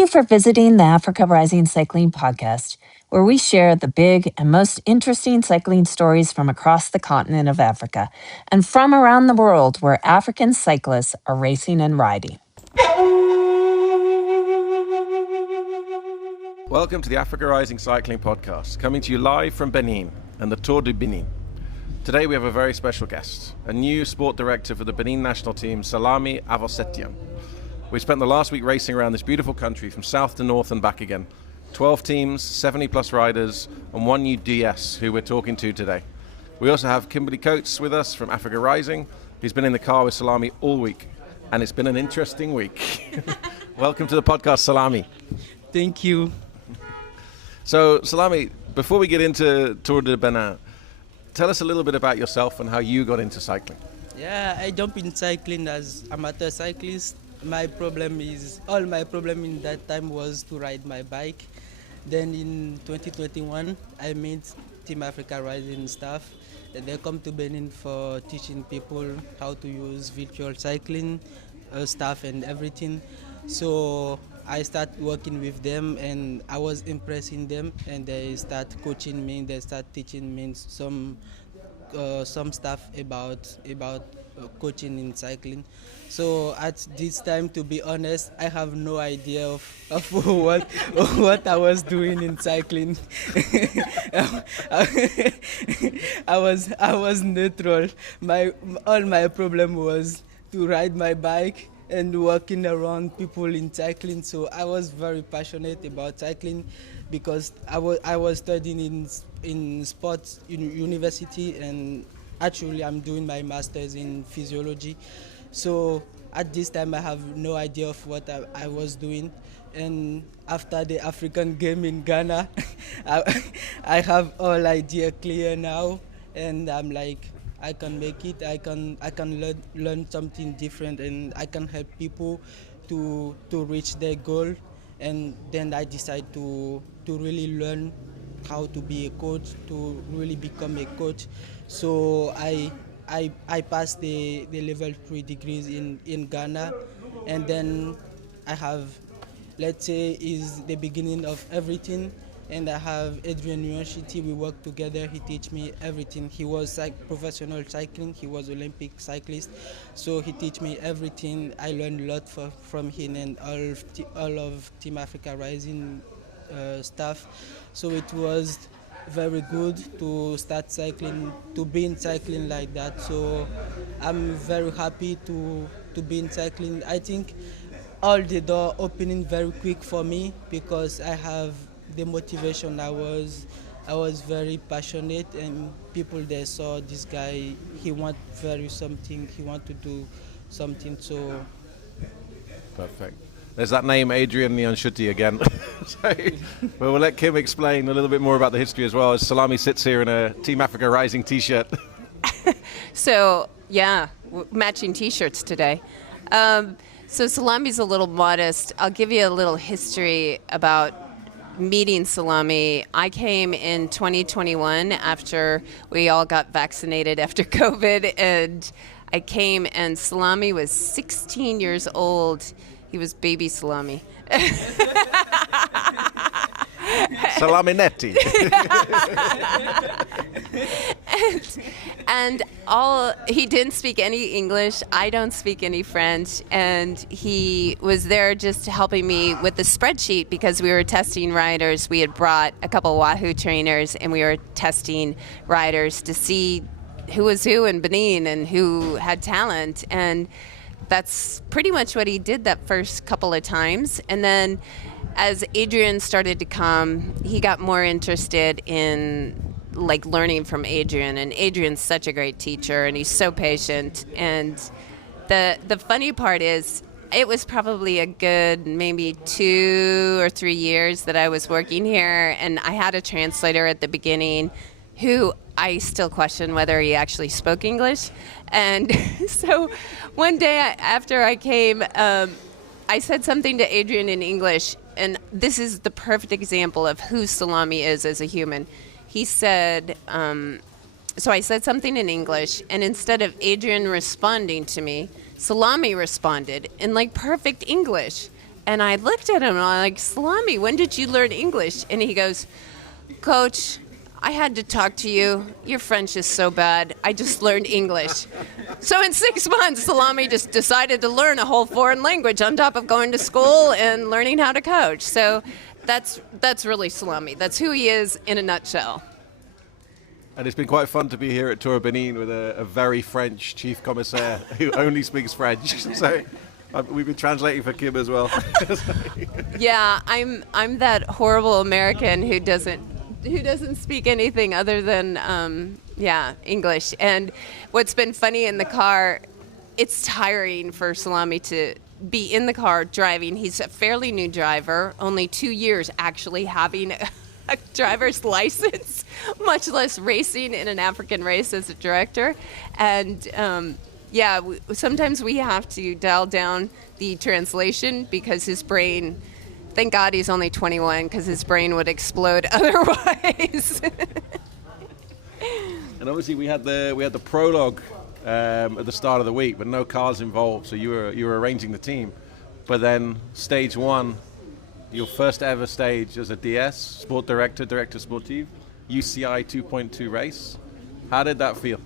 you for visiting the Africa Rising Cycling Podcast, where we share the big and most interesting cycling stories from across the continent of Africa and from around the world where African cyclists are racing and riding. Welcome to the Africa Rising Cycling Podcast, coming to you live from Benin and the Tour du Benin. Today we have a very special guest, a new sport director for the Benin National Team, Salami Avocetien. We spent the last week racing around this beautiful country from south to north and back again. 12 teams, 70 plus riders, and one new DS who we're talking to today. We also have Kimberly Coats with us from Africa Rising, who's been in the car with Salami all week, and it's been an interesting week. Welcome to the podcast, Salami. Thank you. So, Salami, before we get into Tour du Benin, tell us a little bit about yourself and how you got into cycling. Yeah, I jump in cycling as amateur cyclist. All my problem in that time was to ride my bike. Then in 2021, I met Team Africa Rising staff. And they come to Benin for teaching people how to use virtual cycling stuff and everything. So I started working with them and I was impressing them, and they start coaching me. They start teaching me some stuff about coaching in cycling. So at this time, to be honest, I have no idea of what I was doing in cycling. I was neutral. All my problem was to ride my bike and walking around people in cycling. So I was very passionate about cycling because I was studying in sports university, and actually I'm doing my master's in physiology. So at this time I have no idea of what I was doing. And after the African game in Ghana, I have all idea clear now, and I'm like, I can make it. I can learn something different, and I can help people to reach their goal. And then I decide to really learn how to be a coach, to really become a coach. So I passed the level 3 degrees in Ghana, and then I have, let's say, is the beginning of everything. And I have Adrian University. We work together. He teach me everything. He was professional cycling. He was Olympic cyclist, so he teach me everything. I learned a lot from him and all of Team Africa Rising staff. So it was very good to start cycling, to be in cycling like that. So I'm very happy to be in cycling. I think all the door opening very quick for me because I have the motivation. I was very passionate, and people there saw this guy, he want to do something. So Perfect. There's that name, Adrian Nianshuti, again. We'll let Kim explain a little bit more about the history as well, as Salami sits here in a Team Africa Rising t-shirt. So, yeah, matching t-shirts today. So Salami's a little modest. I'll give you a little history about meeting Salami. I came in 2021 after we all got vaccinated after COVID, and I came and Salami was 16 years old. He was baby Salami. Salaminetti. and he didn't speak any English. I don't speak any French, and he was there just helping me with the spreadsheet because we were testing riders. We had brought a couple Wahoo trainers, and we were testing riders to see who was who in Benin and who had talent. And that's pretty much what he did that first couple of times. And then as Adrian started to come, he got more interested in learning from Adrian. And Adrian's such a great teacher, and he's so patient. And the funny part is, it was probably a good maybe 2 or 3 years that I was working here, and I had a translator at the beginning who I still question whether he actually spoke English. And so one day after I came, I said something to Adrian in English, and this is the perfect example of who Salami is as a human. He said, so I said something in English, and instead of Adrian responding to me, Salami responded in perfect English. And I looked at him and I'm like, Salami, when did you learn English? And he goes, Coach, I had to talk to you. Your French is so bad. I just learned English. So in 6 months, Salami just decided to learn a whole foreign language on top of going to school and learning how to coach. So that's really Salami. That's who he is in a nutshell. And it's been quite fun to be here at Tour Benin with a very French chief commissaire who only speaks French. So we've been translating for Kim as well. Yeah, I'm that horrible American who doesn't speak anything other than English. And what's been funny in the car, it's tiring for Salami to be in the car driving. He's a fairly new driver, only 2 years actually having a driver's license, much less racing in an African race as a director. And sometimes we have to dial down the translation because his brain, thank God he's only 21, because his brain would explode otherwise. And obviously we had the prologue at the start of the week, but no cars involved, so you were arranging the team. But then stage one, your first ever stage as a DS, Sport Director, Directeur Sportif, UCI 2.2 race. How did that feel?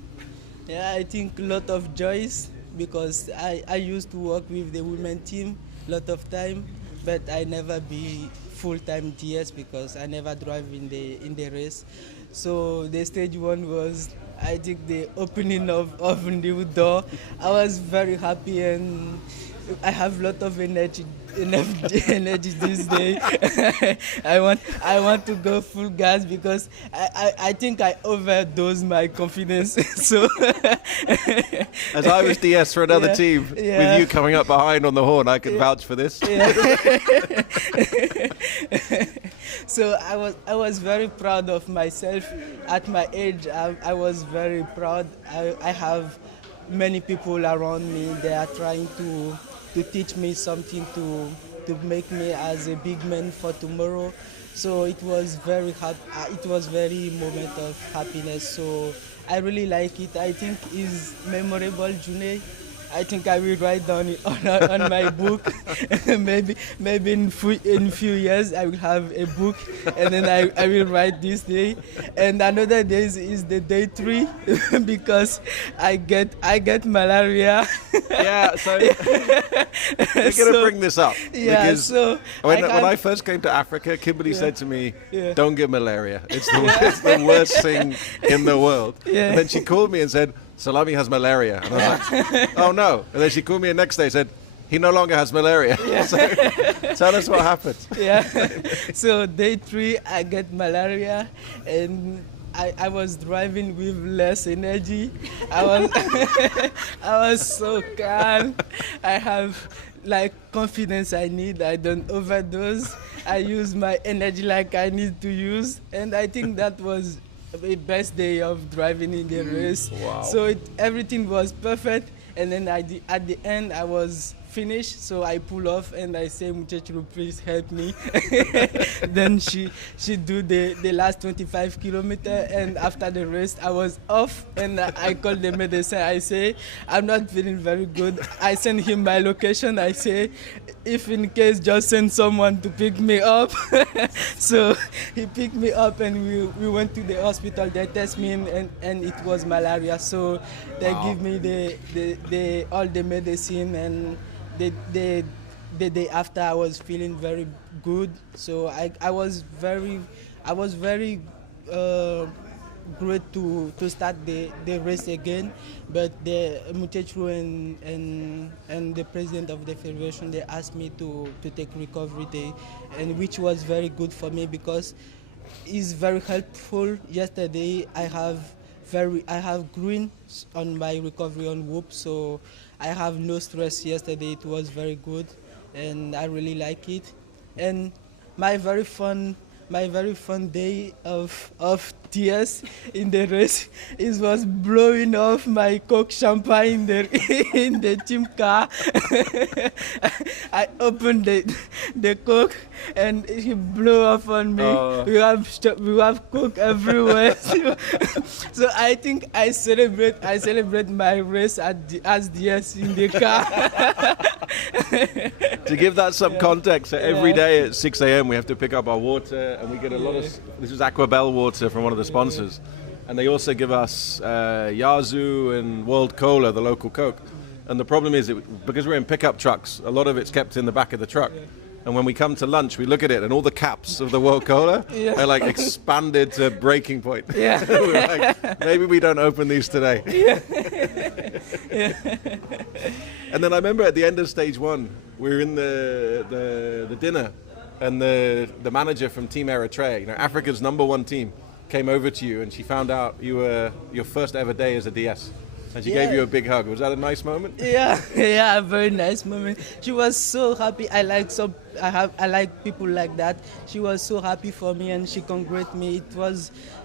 Yeah, I think a lot of joys because I used to work with the women team a lot of time, but I never be full-time DS because I never drive in the race. So the stage one was, I think, the opening of a new door. I was very happy and I have a lot of energy this day. I want to go full gas because I think I overdosed my confidence. So as I was DS for another team, with you coming up behind on the horn, I can vouch for this. Yeah. So I was very proud of myself. At my age, I was very proud. I have many people around me. They are trying to teach me something to make me as a big man for tomorrow. So it was very it was very moment of happiness. So I really like it. I think it's memorable journey. I think I will write down it on my book. maybe in few years I will have a book, and then I will write this day. And another day is the day 3 because I get malaria. Yeah, so we're going to bring this up. Yeah, because so when I first came to Africa, Kimberly said to me, "Don't get malaria. It's the worst thing in the world." Yeah. And then she called me and said, Salami has malaria. And I was like, oh no. And then she called me the next day and said, he no longer has malaria. Yeah. So tell us what happened. Yeah. So day 3, I get malaria and I was driving with less energy. I was so calm. I have confidence I need. I don't overdose. I use my energy like I need to use. And I think that was the best day of driving in the race. Wow. So everything was perfect, and then at the end I was finished, so I pull off and I say, Muchacho, please help me. Then she do the last 25 kilometers, and after the race I was off and I called the medicine. I say, I'm not feeling very good. I send him my location. I say, if in case, just send someone to pick me up. So he picked me up and we went to the hospital. They test me and it was malaria. So they give me the all the medicine, and the day after I was feeling very good. So I was very great to start the race again, but the Mutechu and the president of the federation, they asked me to take recovery day, and which was very good for me because it's very helpful. Yesterday I have green on my recovery on Whoop, so I have no stress. Yesterday it was very good and I really like it. And my very fun day of DS in the race. It was blowing off my Coke champagne in the team car. I opened the Coke and he blew off on me. We have Coke everywhere. So I think I celebrate my race as DS in the car. To give that some context, so every day at 6 a.m. we have to pick up our water, and we get a lot of, this is Aquabel water from one of the sponsors, and they also give us Yazoo and World Cola, the local Coke. And the problem is, because we're in pickup trucks, a lot of it's kept in the back of the truck. And when we come to lunch, we look at it, and all the caps of the World Cola are like expanded to breaking point. Yeah. We're like, maybe we don't open these today. And then I remember at the end of stage one, we were in the dinner, and the manager from Team Eritrea, Africa's #1 team, came over to you, and she found out you were your first ever day as a DS. And she gave you a big hug. Was that a nice moment? Yeah, a very nice moment. She was so happy. I like people like that. She was so happy for me, and she congratulated me.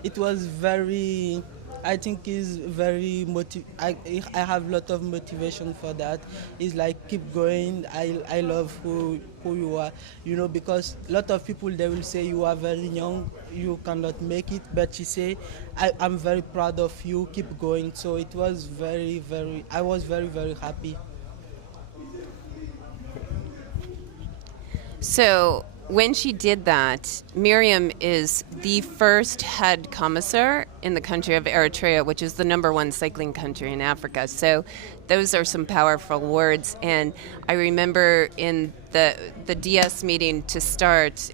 It was very, I think is very I have a lot of motivation for that. It's like keep going. I love who you are, because a lot of people, they will say you are very young, you cannot make it, but she say I'm very proud of you, keep going. So it was I was very, very happy. So when she did that, Miriam is the first head commissar in the country of Eritrea, which is the #1 cycling country in Africa. So those are some powerful words. And I remember in the DS meeting to start,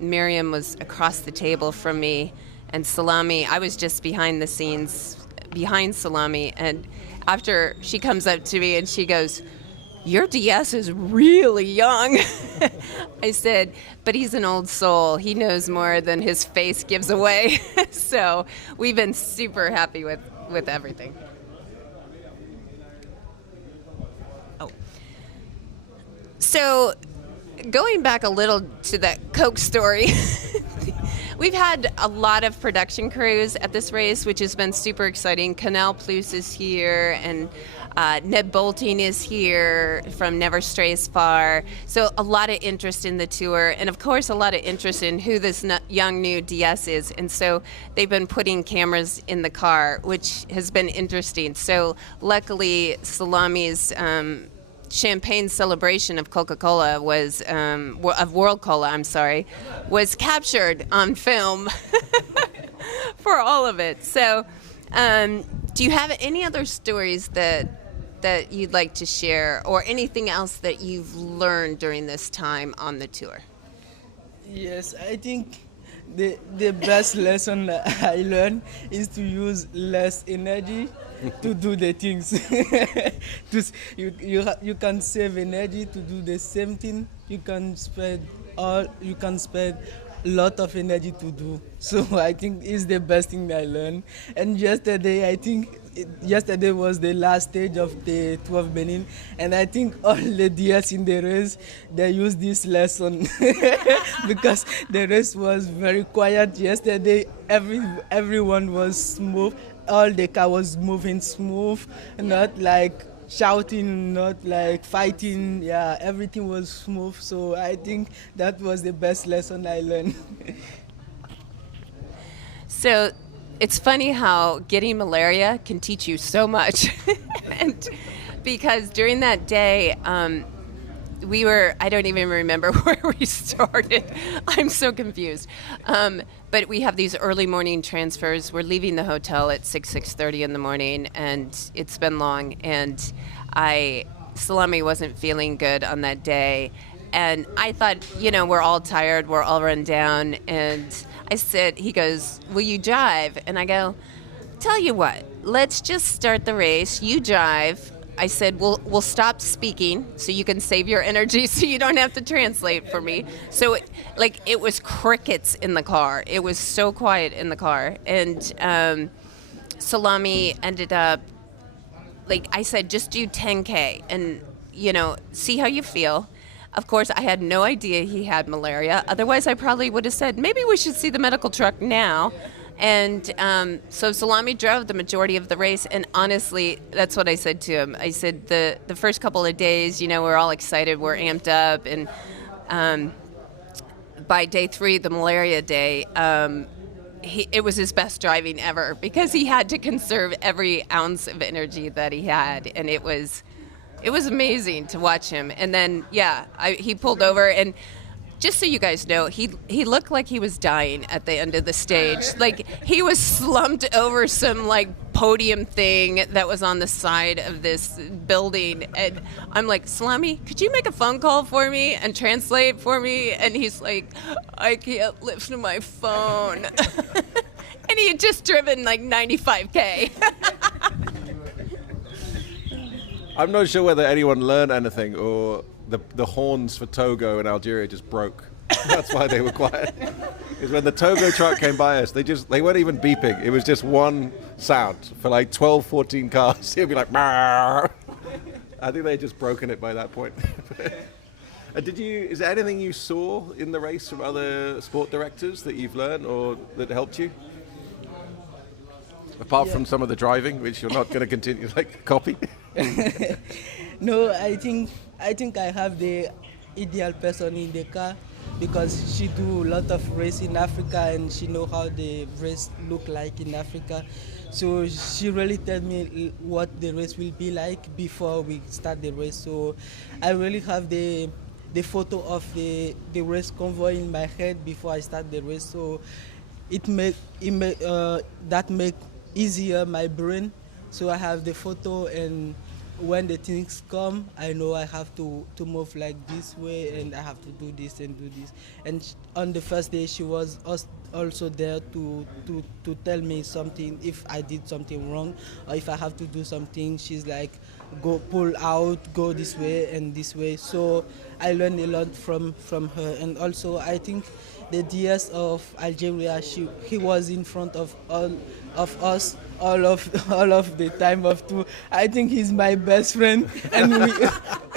Miriam was across the table from me, and Salami, I was just behind the scenes, behind Salami. And after she comes up to me and she goes, "Your DS is really young." I said, "But he's an old soul. He knows more than his face gives away." So we've been super happy with everything. Oh. So going back a little to that Coke story, we've had a lot of production crews at this race, which has been super exciting. Canal Plus is here, and Ned Bolting is here from Never Strays Far. So a lot of interest in the tour, and of course a lot of interest in who this young new DS is. And so they've been putting cameras in the car, which has been interesting. So luckily Salami's champagne celebration of Coca-Cola was, of World Cola, was captured on film for all of it. So do you have any other stories that you'd like to share, or anything else that you've learned during this time on the tour? Yes, I think the best lesson that I learned is to use less energy to do the things. You can save energy to do the same thing. You can spend a lot of energy to do. So I think it's the best thing I learned. And yesterday was the last stage of the Tour of Benin, and I think all the DS in the race, they used this lesson because the race was very quiet yesterday. Everyone was smooth. All the car was moving smooth, not like shouting, not like fighting. Yeah, everything was smooth. So I think that was the best lesson I learned. So it's funny how getting malaria can teach you so much. And because during that day, I don't even remember where we started. I'm so confused. But we have these early morning transfers. We're leaving the hotel at 6:30 in the morning, and it's been long. And Salami wasn't feeling good on that day. And I thought, we're all tired, we're all run down. And I said, he goes, "Will you drive?" And I go, "Tell you what, let's just start the race. You drive." I said, we'll stop speaking so you can save your energy so you don't have to translate for me. So it was crickets in the car. It was so quiet in the car. And Salami ended up, I said, just do 10K and, see how you feel. Of course, I had no idea he had malaria. Otherwise, I probably would have said, maybe we should see the medical truck now. And so Salami drove the majority of the race. And honestly, that's what I said to him. I said the first couple of days, we're all excited, we're amped up. And by day 3, the malaria day, it was his best driving ever because he had to conserve every ounce of energy that he had. And it was amazing to watch him. And then, he pulled over, and just so you guys know, he looked like he was dying at the end of the stage. Like, he was slumped over some, podium thing that was on the side of this building. And I'm like, Salami, could you make a phone call for me and translate for me? And he's like, I can't lift my phone. And he had just driven 95K. I'm not sure whether anyone learned anything or the horns for Togo and Algeria just broke. That's why they were quiet. Because when the Togo truck came by us, they weren't even beeping. It was just one sound for 12, 14 cars. It would be like, Marr. I think they had just broken it by that point. Is there anything you saw in the race from other sport directors that you've learned or that helped you? Apart from some of the driving, which you're not going to continue copy. No, I think I have the ideal person in the car because she do a lot of race in Africa and she know how the race look like in Africa. So she really tell me what the race will be like before we start the race. So I really have the photo of the race convoy in my head before I start the race. So that make easier my brain. So I have the photo, and when the things come, I know I have to move like this way, and I have to do this and do this. And on the first day, she was also there to tell me something if I did something wrong, or if I have to do something. She's like, go pull out, go this way and this way. So I learned a lot from her. And also I think the DS of Algeria, he was in front of all of us all of the time of tour. I think he's my best friend, and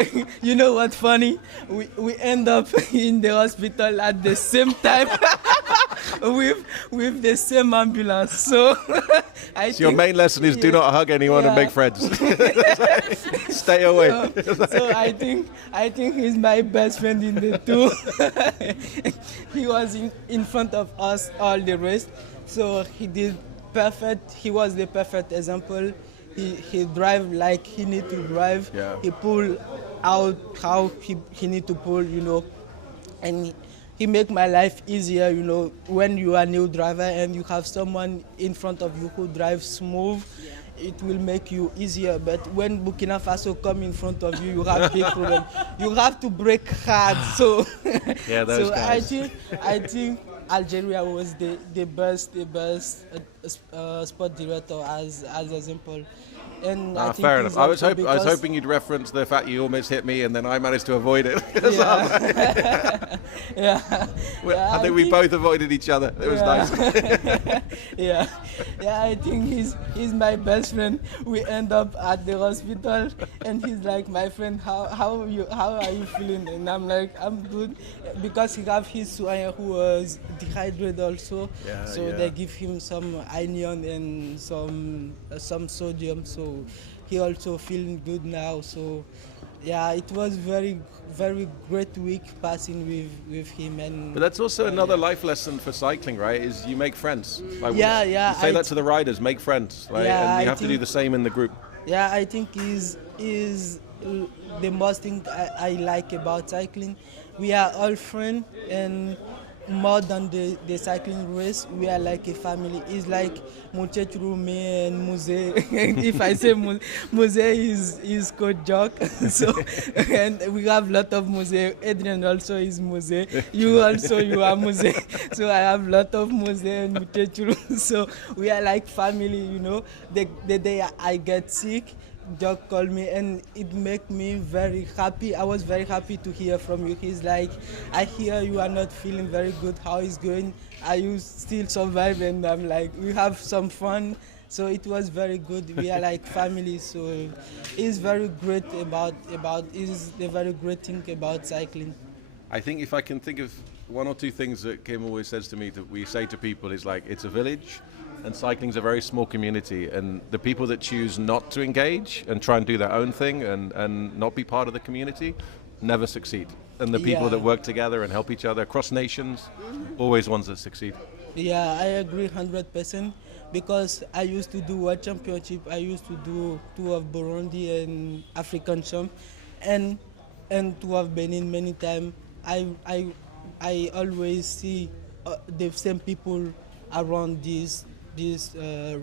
we, you know what's funny? We end up in the hospital at the same time with the same ambulance. So your main lesson is do not hug anyone and make friends. Stay away. So I think he's my best friend in the tour. He was in front of us all the rest, so he did perfect. He was the perfect example. He drive like he need to drive. Yeah. He pull out how he need to pull, and he make my life easier, when you are a new driver and you have someone in front of you who drives smooth, it will make you easier. But when Burkina Faso come in front of you, you have big problem. You have to brake hard. So, yeah, those guys. I think Algeria was the best sport director as example. And I think fair enough. I was hoping you'd reference the fact you almost hit me and then I managed to avoid it. Yeah. I think we both avoided each other. It was nice. Yeah. I think he's my best friend. We end up at the hospital and he's like, my friend, how are you feeling? And I'm like, I'm good, because he have his soin who was dehydrated also. They give him some onion and some sodium. So he also feeling good now. So yeah, it was very, very great week passing with him. But that's also another life lesson for cycling, right? Is you make friends. You say that to the riders, make friends. And you have to do the same in the group. Yeah, I think is the most thing I like about cycling. We are all friends, and more than the cycling race, we are like a family. It's like Muchechuru, me and Muse. If I say Muse is Coach Jock. So, and we have a lot of Muse. Adrian also is Muse. You are Muse. So I have a lot of Muse and Muchechuru. So we are like family, The day I get sick, Doc called me and it made me very happy. I was very happy to hear from you. He's like, I hear you are not feeling very good. How is going? Are you still surviving? And I'm like, we have some fun. So it was very good. We are like family. So it's very great is the very great thing about cycling. I think if I can think of one or two things that Kim always says to me that we say to people is like, it's a village, And cycling's a very small community, and the people that choose not to engage and try and do their own thing and not be part of the community never succeed. And the people that work together and help each other across nations, always ones that succeed. Yeah, I agree 100% because I used to do World Championship, I used to do Tour of Burundi and African Champ, and Tour of Benin many times. I always see the same people around this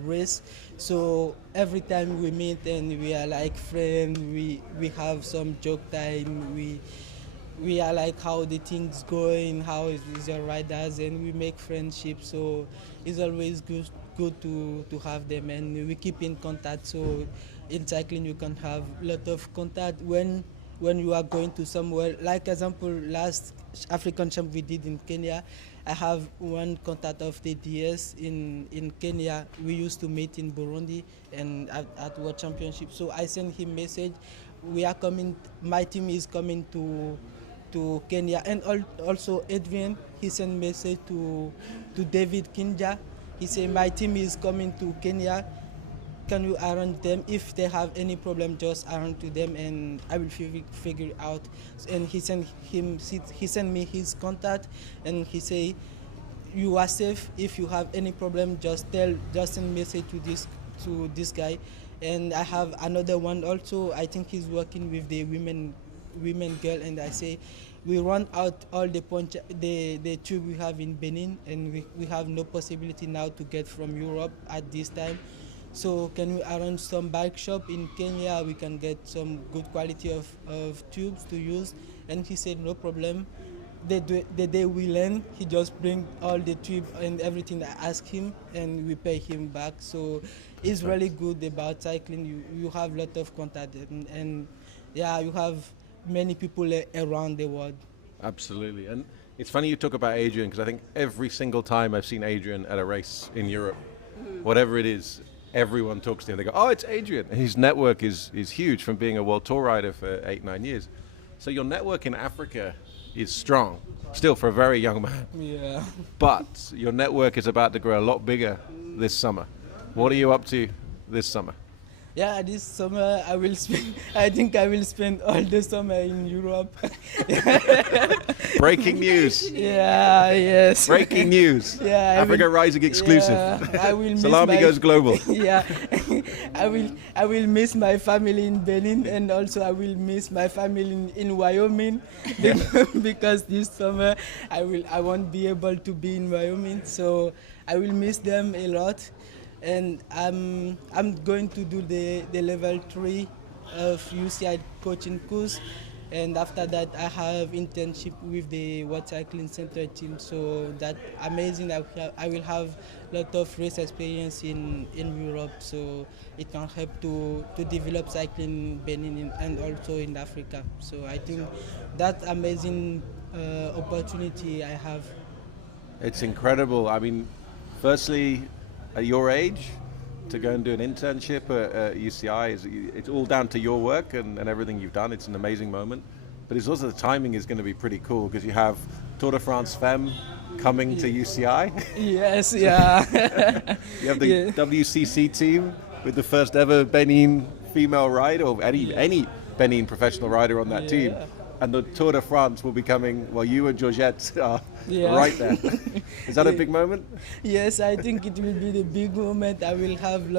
race. So every time we meet and we are like friends, we have some joke time. We are like how the things going, how is your riders, and we make friendship. So it's always good to have them, and we keep in contact. So in cycling you can have a lot of contact when you are going to somewhere. Like example, last African Champ we did in Kenya, I have one contact of the DS in Kenya. We used to meet in Burundi and at World Championship. So I sent him message. We are coming. My team is coming to Kenya, and also Adrian. He sent message to David Kinja. He said my team is coming to Kenya. Can you arrange them? If they have any problem, just arrange to them, and I will figure it out. And he sent me his contact, and he say, you are safe. If you have any problem, just send message to this guy. And I have another one also. I think he's working with the women girl, and I say, we run out all the tube we have in Benin, and we have no possibility now to get from Europe at this time. So can we arrange some bike shop in Kenya? We can get some good quality of tubes to use. And he said, no problem. The day we land, he just bring all the tube and everything I ask him, and we pay him back. So it's really good about cycling. You have a lot of contact, and yeah, you have many people around the world. Absolutely. And it's funny you talk about Adrian, because I think every single time I've seen Adrian at a race in Europe, whatever it is, everyone talks to him. They go, oh, it's Adrian. And his network is huge from being a world tour rider for 8-9 years. So your network in Africa is strong, still for a very young man. Yeah. But your network is about to grow a lot bigger this summer. What are you up to this summer? Yeah, this summer I think I will spend all the summer in Europe. Breaking news. Yeah, yes. Breaking news. Yeah, Africa Rising exclusive. Yeah, I will miss Salami goes global. Yeah, I will miss my family in Benin, and also I will miss my family in Wyoming because this summer I won't be able to be in Wyoming, so I will miss them a lot. And I'm going to do the level 3 of UCI coaching course, and after that I have internship with the World Cycling Center team. So that's amazing. I will have a lot of race experience in Europe, so it can help to develop cycling in Benin and also in Africa. So I think that's amazing opportunity I have. It's incredible. I mean, firstly, at your age, to go and do an internship at UCI, it's all down to your work and everything you've done. It's an amazing moment. But it's also the timing is going to be pretty cool because you have Tour de France Femme coming to UCI. Yes, yeah. You have the WCC team with the first ever Benin female rider, or any Benin professional rider on that team. And the Tour de France will be coming, well, you and Georgette are right there. Is that a big moment? Yes, I think it will be the big moment. I will have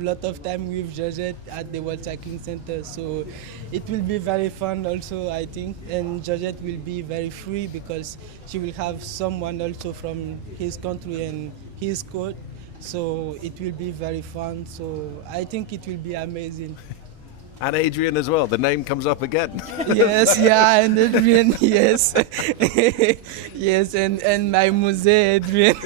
lot of time with Georgette at the World Cycling Center, so it will be very fun also, I think. And Georgette will be very free because she will have someone also from his country and his coach, so it will be very fun. So I think it will be amazing. And Adrian as well. The name comes up again. Yes, yeah, and Adrian, yes. Yes, and my musée, Adrian.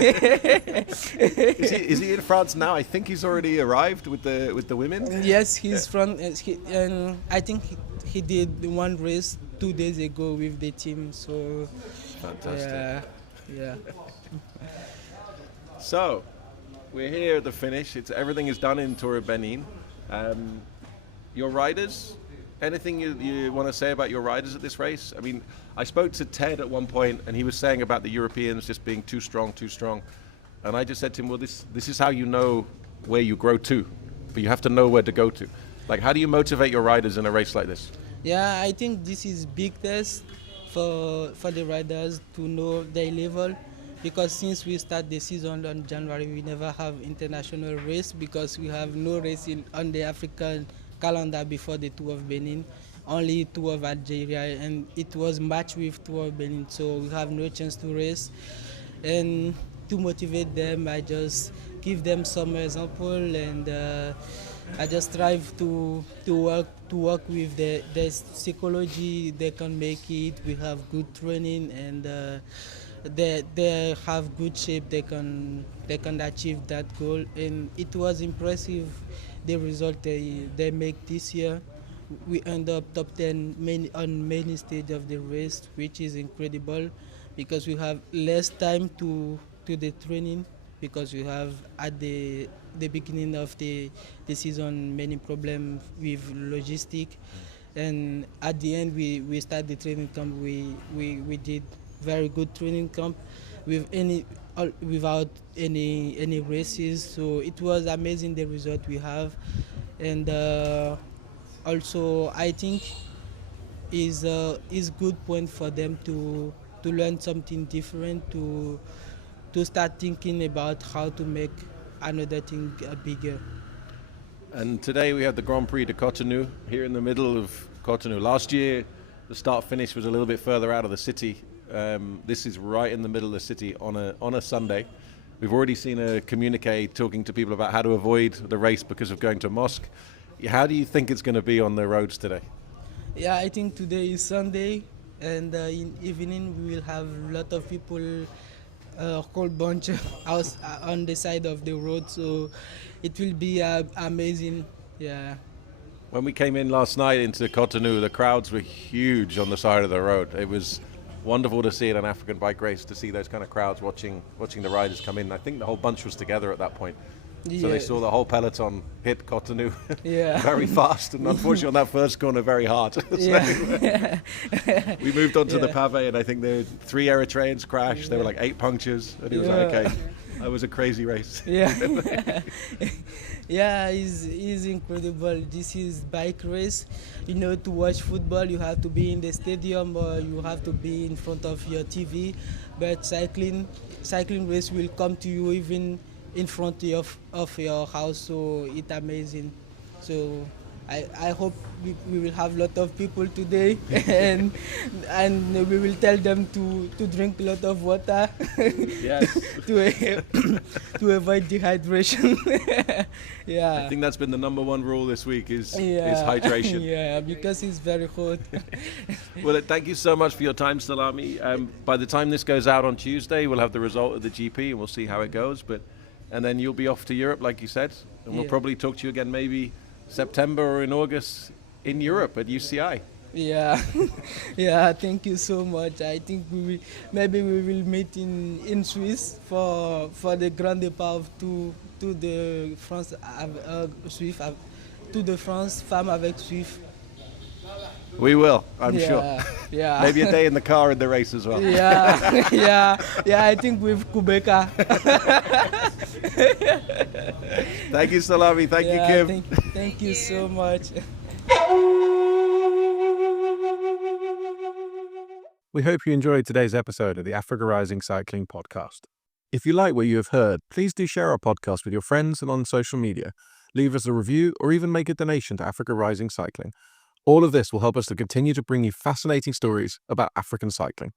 Is he in France now? I think he's already arrived with the women. Yes, he's from, and I think he did one race 2 days ago with the team. So fantastic. Yeah. So we're here at the finish. Everything is done in Tour of Benin. Your riders, anything you want to say about your riders at this race? I mean, I spoke to Ted at one point, and he was saying about the Europeans just being too strong. And I just said to him, well, this is how you know where you grow to, but you have to know where to go to. Like, how do you motivate your riders in a race like this? Yeah, I think this is big test for the riders to know their level, because since we start the season on January, we never have international race because we have no race on the African calendar before the Tour of Benin, only Tour of Algeria, and it was matched with Tour of Benin, so we have no chance to race. And to motivate them, I just give them some example, and I just strive to work with their psychology. They can make it. We have good training, and they have good shape. They can achieve that goal. And it was impressive the result they make this year. We end up top 10 on many stages of the race, which is incredible because we have less time to the training, because we have at the beginning of the season many problems with logistic, and at the end we start the training camp. We did very good training camp without any races, so it was amazing the result we have. And also I think is good point for them to learn something different, to start thinking about how to make another thing bigger. And today we have the Grand Prix de Cotonou here in the middle of Cotonou. Last year, the start-finish was a little bit further out of the city. This is right in the middle of the city on a Sunday. We've already seen a communique talking to people about how to avoid the race because of going to a mosque. How do you think it's going to be on the roads today? Yeah, I think today is Sunday, and in evening we will have a lot of people, a whole bunch out on the side of the road, so it will be amazing. Yeah. When we came in last night into Cotonou, the crowds were huge on the side of the road. It was wonderful to see at an African bike race, to see those kind of crowds watching the riders come in. I think the whole bunch was together at that point. So they saw the whole peloton hit Cotonou very fast, and unfortunately on that first corner very hard. We moved on to the pave, and I think there were 3 Eritreans crashed. There were like 8 punctures, and it was like, okay, that was a crazy race. Yeah, it's incredible. This is bike race. You know, to watch football, you have to be in the stadium or you have to be in front of your TV. But cycling race will come to you even in front of your house, so it's amazing. So I hope we will have a lot of people today, and we will tell them to drink a lot of water. Yes. to avoid dehydration. Yeah. I think that's been the number one rule this week is hydration. Yeah, because it's very hot. Well, thank you so much for your time, Salami. By the time this goes out on Tuesday, we'll have the result of the GP and we'll see how it goes. And then you'll be off to Europe, like you said, and we'll probably talk to you again maybe September or in August in Europe at UCI. Yeah, yeah. Thank you so much. I think we will meet in Swiss for the Grand Départ to the France Swift, to the France Femmes avec Swift. We will, I'm sure. Yeah. Maybe a day in the car in the race as well. Yeah. I think with Kubeka. Thank you, Salami. Thank you, Kim. Thank you so much. We hope you enjoyed today's episode of the Africa Rising Cycling Podcast. If you like what you have heard, please do share our podcast with your friends and on social media. Leave us a review or even make a donation to Africa Rising Cycling. All of this will help us to continue to bring you fascinating stories about African cycling.